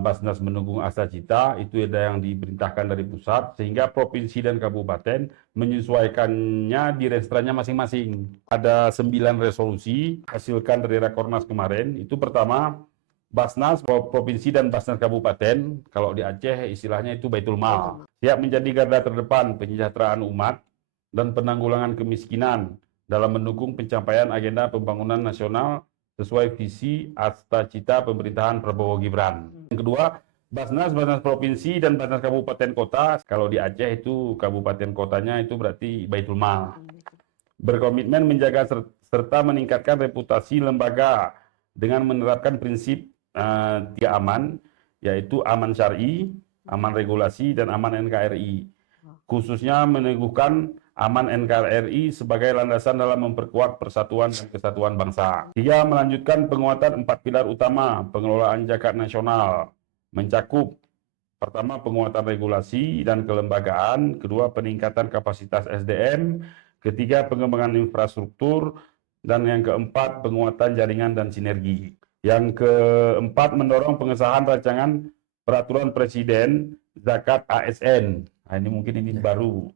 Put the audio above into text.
Basnas mendukung Asa Cita, itu ada yang diperintahkan dari pusat, sehingga provinsi dan kabupaten menyesuaikannya di renstranya masing-masing. Ada 9 resolusi hasilkan dari Rakornas kemarin. Itu pertama, Basnas Provinsi dan Basnas Kabupaten, kalau di Aceh istilahnya itu Baitul Mal, siap menjadi garda terdepan penyejahteraan umat dan penanggulangan kemiskinan dalam mendukung pencapaian agenda pembangunan nasional sesuai visi Asta Cita pemerintahan Prabowo Gibran. Yang kedua, Basnas Provinsi dan Basnas Kabupaten Kota, kalau di Aceh itu kabupaten kotanya itu berarti Baitul Mal, berkomitmen menjaga serta meningkatkan reputasi lembaga dengan menerapkan prinsip 3 aman, yaitu aman syar'i, aman regulasi, dan aman NKRI. Khususnya meneguhkan aman NKRI sebagai landasan dalam memperkuat persatuan dan kesatuan bangsa. 3. Melanjutkan penguatan 4 pilar utama pengelolaan zakat nasional, mencakup pertama penguatan regulasi dan kelembagaan, kedua peningkatan kapasitas SDM, ketiga pengembangan infrastruktur, dan yang keempat penguatan jaringan dan sinergi. Yang keempat mendorong pengesahan rancangan peraturan presiden zakat ASN. Nah, ini mungkin ini baru.